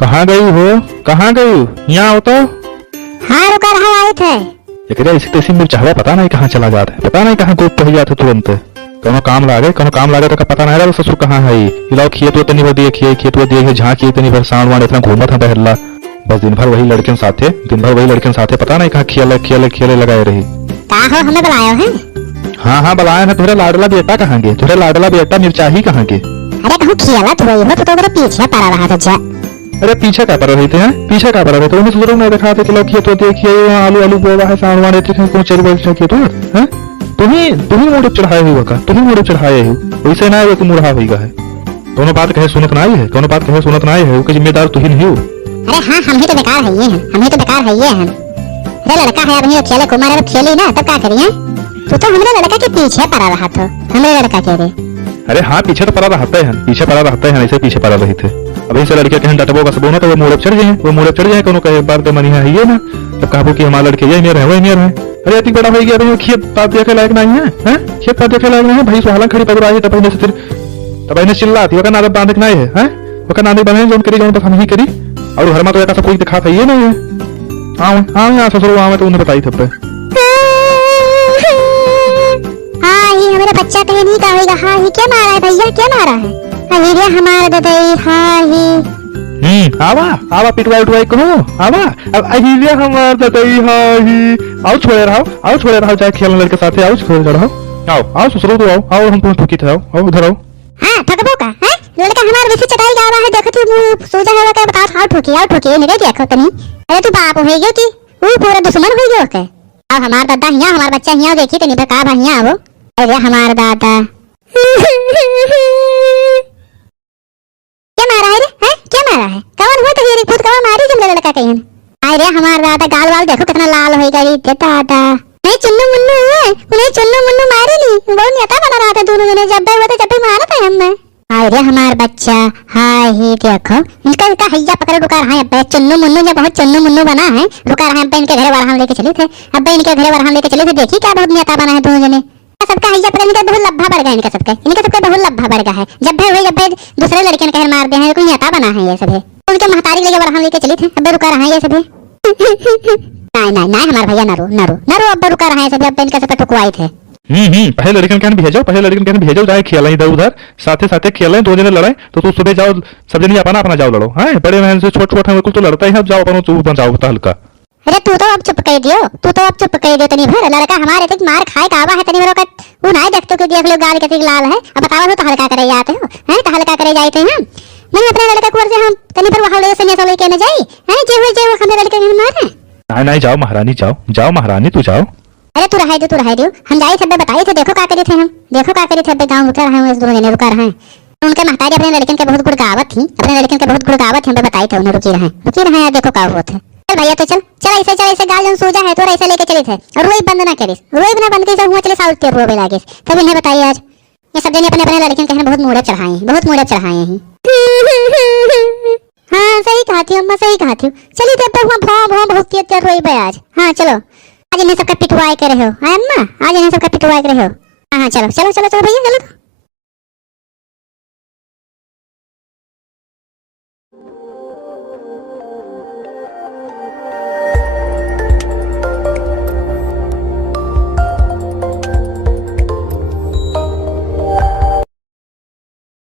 कहाँ गई हो? कहाँ गई हो? यहाँ आओ तो। हाँ रुका रहा आए थे। एकरे ऐसी तैसी मिर्चावा पता नहीं कहाँ चला जाता है, पता नहीं कहाँ गोप पहुंच जाते तुरंत। कोनो काम लागे तो पता नहीं रहा ससुर कहाँ है। इलाओ खेत वो तनी दिए खेत वो दिए झाँकी तनी भर साण वाण इतना घूमत है बहरला। बस दिन भर वही लड़के साथे पता नहीं कहाँ खेले लगाए रही। का हो हमें बुलाया है? हाँ बुलाया है। तुहरे लाडला बेटा कहाँ गे? तुहरे लाडला बेटा मिर्चाही कहाँ गे? अरे कहूँ खेला तो वही हो तो मेरे पीछे पड़ा रहा था जा। अरे पीछे क्या पर रहे थे? पीछे क्या पर रहे थे? उन्हें सुधरो नहीं दिखा थे कि लोग खेत देखिए आलू बोवा है साण वाण इतने चल बल खेत है। तुम्ही मोड़े चढ़ाए हुआ का तुम्ही मोड़े चढ़ाए हो वैसे ना है तुम मुड़ा होगा है। दोनों बात कहे सुनत ना है, दोनों बात कहे सुनत ना है, उसके जिम्मेदार तू ही नहीं हो। अरे हाँ हम ही तो बेकार है ये हैं, हम ही तो बेकार है ये हैं। अरे लड़का है अभी खेले कुमार अब खेली ना तब क्या करिए? तू तो हमारे लड़का के पीछे पड़ा रहा था। हमारे लड़का के रे अरे हाँ पीछे तो पड़ा रहते हैं, पीछे पड़ा रहते हैं, ऐसे पीछे पड़ा रही थे। अभी से लड़के कहीं डटबो का सबो ना तो वो मोड़े चढ़ जाए कोनो कहे बार दे मनी है ये ना तब कहबो कि हमारे लड़के ये नियर है वही नियर है। अरे इतनी बड़ा हो गया अभी खेत पात देखे लायक नहीं है, हैं? खेत पात देखे लायक नहीं है भाई। सुहालन खड़ी पकड़ आई तब से फिर तब ने चिल्लाती वका नादब बांधक नहीं है, हैं? वका नादे बने जोन करी जोन बस हम ही करी और घर में तो ऐसा कोई दिखा था ये नहीं है। हाँ यहाँ ससुर वहां तो उन्हें बताई थप्पे। हाँ ये हमारा बच्चा कहीं नहीं कहेगा। हाँ ये क्या मारा है भैया, क्या मारा है? अरे रे हमारा ददाई। हाँ ही आवा पिटवाई कहो आवा अब अहिल्या हमार ददाई। हाँ ही आओ छोड़े रहो चाहे खेलने लड़के साथे आओ छोड़े रहो। आओ ससुर तो आओ हम तुम्हें ठोकी थे। आओ उधर आओ। हाँ ठगबो का है लड़का हमारे वैसे चटाई गावा है। देखो तू सोचा है क्या बताओ? आओ ठोकी नहीं देखो तनी। अरे तू बाप हो गयो कि वो पूरा दुश्मन हो गयो के? अब हमार दादा हिया हमार बच्चा हिया देखी तनी का भैया आवो। अरे हमार दादा क्या मारा है रे? हैं क्या मारा है? कौन हो तो ये खुद कौन मारी जब लड़का कहीं? अरे हमार दादा गाल वाल देखो कितना लाल हो गई रे दादा। नहीं चुन्नू मुन्नू है, उन्हें चुन्नू मुन्नू मारे नहीं वो नेता बना रहा था दोनों जने जब मारा था हमने। अरे हमार बच्चा हाय ही देखो इनका हैया पकड़ रुका रहा है। अब चुन्नू मुन्नू जब बहुत चुन्नू मुन्नू बना है रुका रहा है। अब इनके घर वाला हम लेके चले थे। अब इनके घर वाला हम लेके चले थे। देखी क्या बहुत नेता बना है दोनों जने। सबका हैया पकड़ इनका बहुत लब्भा बढ़ गया। इनका सबका बहुत लब्भा बढ़ गया है। जब भाई दूसरे लड़के ने कहर मार दे हैं कोई नेता बना है ये सब है। उनके महतारी लेके वाला हम लेके चले थे। अब रुका रहा है ये सब नहीं हमारे भैया नरो अब रुका रहा है सब। अब इनका सब ठुकवाई थे। पहले लड़कन कहने भेजो जाए खेलें इधर उधर साथे खेलें दो जने लड़ाई तो तू सुबह जाओ सब जने अपना जाओ लड़ो। हैं बड़े बहन से छोट है बिल्कुल तो लड़ता ही। अब जाओ अपन तू बचाओ हल्का। अरे तू तो अब चुप कर दियो तनी भर लड़का हमारे तक मार खाए कावा है तनी भर का वो नहीं देखतो कि देख लो गाल कैसे लाल है। अब बताओ तो हल्का करे जाते हो हैं तो हल्का करे जाते हैं। मैं अपने लड़का को से हम तनी भर वहां ले से ने लेके न जाई हैं जे हो हमें लड़के के मार। नहीं जाओ महारानी तू जाओ। अरे तू रह दो हम जाई सब बताई थे। देखो का करे थे हम गांव उतर रहे हैं दोनों जने रुका रहे हैं। उनके महतारी अपने लड़कन के बहुत गुड़गावत थी हमें बताई थे उन्हें रुकी रहे देखो का हुआ थे। चल भैया तो चल ऐसे गाल जन सूजा है तो ऐसे लेके चले थे और रोई बंद ना करिस रोई बिना बंद के हुआ चले साउथ रोबे लागे। तब इन्हें बताइए आज ये सब जने अपने लड़कन के बहुत मोड़े चढ़ाए हैं। हाँ सही कहती हूँ अम्मा सही कहती हूँ। चलिए तब तक वहाँ बहुत तेज रोई बे आज। हाँ चलो आज इन्हें सबका पिटवाई करे हो। हाँ अम्मा आज इन्हें सबका पिटवाई करे हो। हाँ चलो भैया चलो।